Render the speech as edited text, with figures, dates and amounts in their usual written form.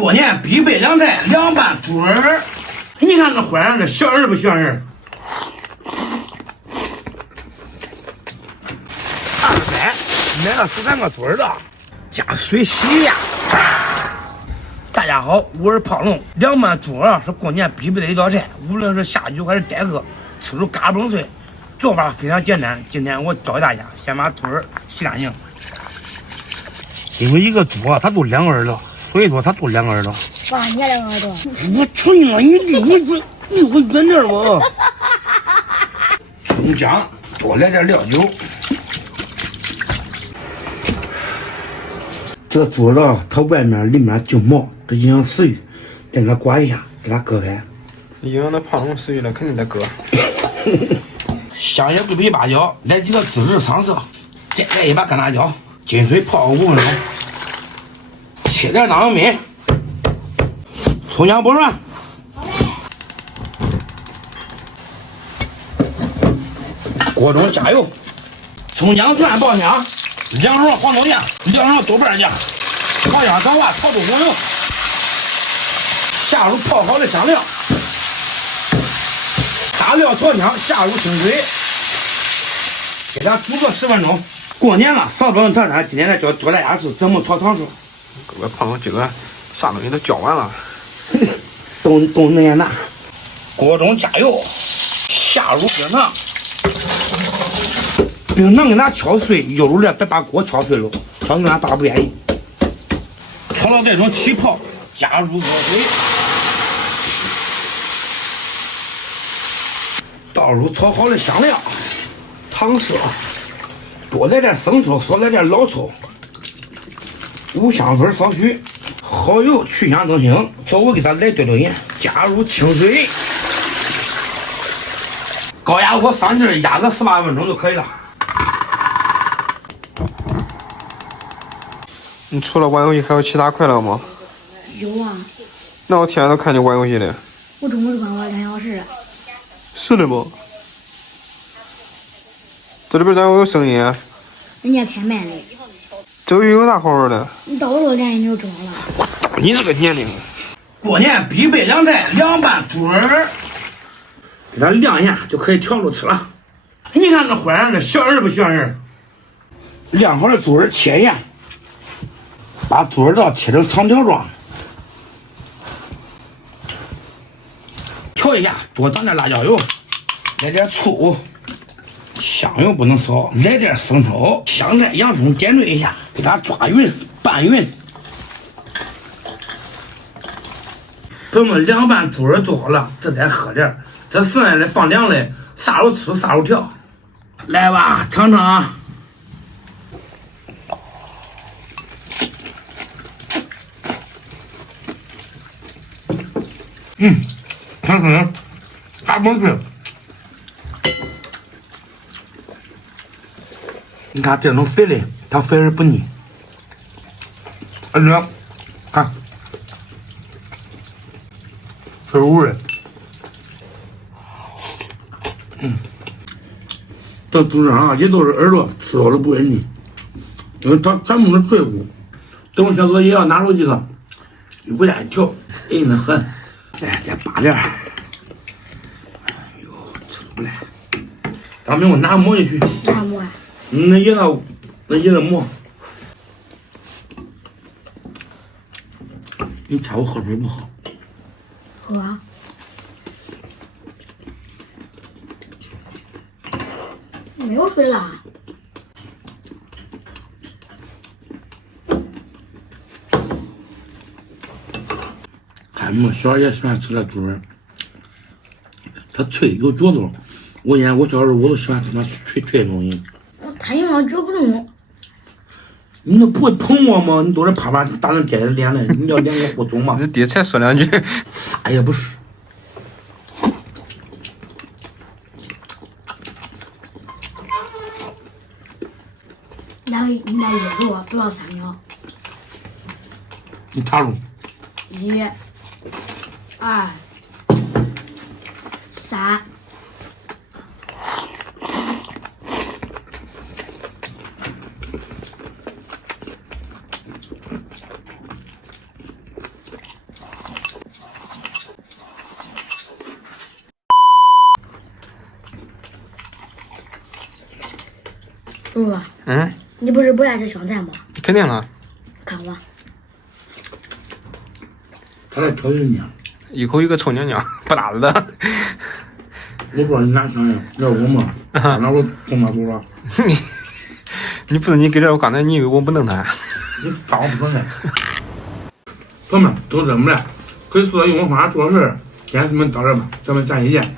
过年必备凉菜凉拌猪耳，你看这花样这像人不像人？200买了13个猪耳的，加水洗呀。大家好，我是胖龙。凉拌猪耳是过年必备的一道菜，无论是下酒还是待客，吃出嘎嘣脆。做法非常简单，今天我教给大家，先把猪耳洗干净。因为一个猪啊，它都2个耳朵，所以说它都2个耳朵。爸，你2个耳朵。我瞅你了，你会在这儿吗？葱姜，多来点料酒。这猪耳它外面里面就毛，这营养食欲，再给它刮一下，给它割开。营养的胖龙食欲了，肯定得割。香叶、桂皮、八角，来几个芝士上色，再来一把干辣椒，进水泡个5分钟。切点当米，葱姜拨蒜。锅中加油，葱姜蒜爆香，2勺黄豆酱，2勺豆瓣酱，花香枣花炒出红油，下入泡好的香料，大料调香，下入清水，给它煮个10分钟。过年了，少不能特产，今天再教大家是怎么炒糖醋。各位胖龙今个啥东西都教完了，动那些拿。锅中加油，下入冰糖，冰糖给它敲碎，油入了别把锅敲碎了，敲碎它大不愿意。炒到这种起泡，加入热水，倒入炒好的香料、糖色，多来点生抽，少来点老抽，五香粉少许，蚝油去香增腥，稍微给它来丢盐，加入清水，高压锅3气压个18分钟就可以了。你除了玩游戏还有其他快乐吗？有啊。那我天天都看你玩游戏的。我中午就玩了2小时。是的吗？这里边咋有声音？人家开麦的。这游戏有啥好玩的？你到我2点就中了。你这个年龄。过年必备凉菜凉拌猪耳，给它晾一下就可以调着吃了。你看这花样，这像人不像人？晾好的猪耳切盐，把猪耳道切成长条状，调一下，多倒点辣椒油，来点醋，香油不能少，来点生抽，香菜、洋葱点缀一下，给它抓匀、拌匀。等我们凉拌猪耳做好了，这再喝点，这剩下的放凉了，啥时候吃啥时候调。来吧，尝尝啊！挺好，大棒脆。你看这种肥的，它肥而不腻。而且，看，脆乎的。这猪肠啊，也都是耳朵，吃到了不会腻，因为咱们的脆骨。等我小哥也要拿手机了，回家一调，硬得很。哎，再扒点儿。哎呦，吃不来。大明，我拿馍进去。拿馍啊？那椰子馍。你猜我喝水不喝？喝。没有水了。看你们小孩也喜欢吃这猪耳，它脆有嚼头。我小时候我都喜欢吃那脆的东西。他硬要嚼不动。你都不会捧我吗？你都是啪啪打人爹的脸了，你要脸给糊肿吗？这爹才说2句。啥也不是。你那1肉不到3秒。你插入。1、2、3。叔叔，嗯，你不是不爱吃香菜吗？肯定了，看我，他在挑人家，一口一个臭娘娘，不搭子的。我不知道你哪香呀？要我嘛，那我捅他多了。你不是你给这，我刚才你以为我不弄他？你当我不存在。朋友们，都这么了，可以说用我方法做事。今天咱们到这吧，咱们下期见。